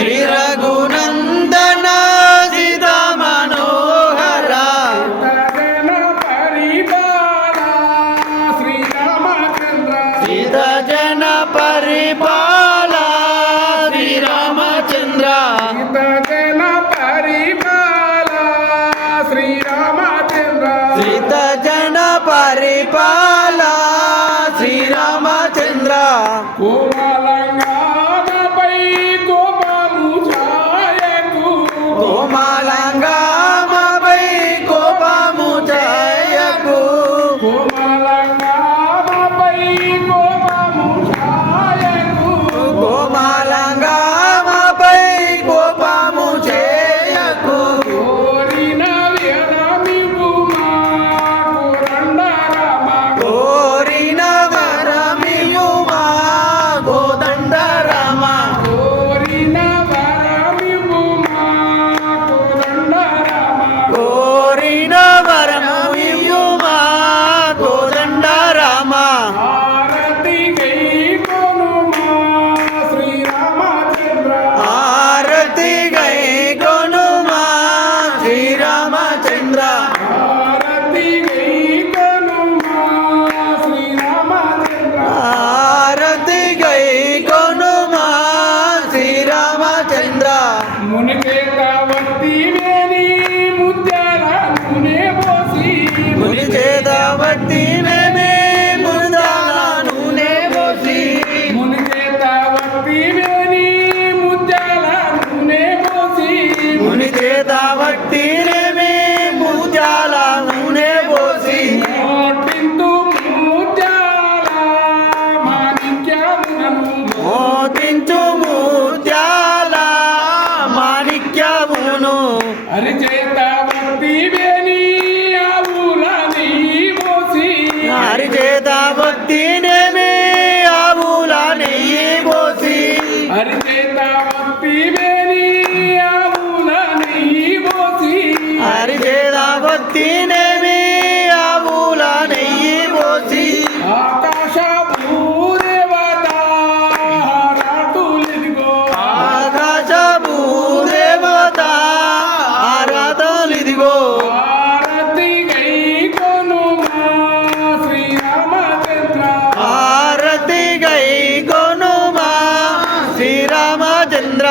శ్రీ రఘునందన సీతా మనోహర సీత జన పరిపాల శ్రీరామచంద్ర సీత జన పరిపాల శ్రీరామచంద్ర కోమలంగామపై కోపము చేయకు కోమలంగామపై కోపము చేయకు కోరిన వరమియుమా కోదండరామ కోరిన వరమియుమా కోదండరామ ఆరతి గై కొనుమా శ్రీరామచంద్ర ఆరతి గై కొనుమా శ్రీరామచంద్ర ముని చేత వట్టి మేమే ముదాల నూనె పోసి ముని చేత వట్టి మేమే ముత్యాల నూనె పోసి మోతించు ముత్యాల మాణిక్యమును హరిచేత భక్తి నేమే ఆవుల నెయ్యి పోసి హరిచేత భక్తి నేమే ఆవుల నెయ్యి పోసి ఆకాశ భూదేవత ఆరాధలిదిగో ఆరతి గై కొనుమా శ్రీరామచంద్ర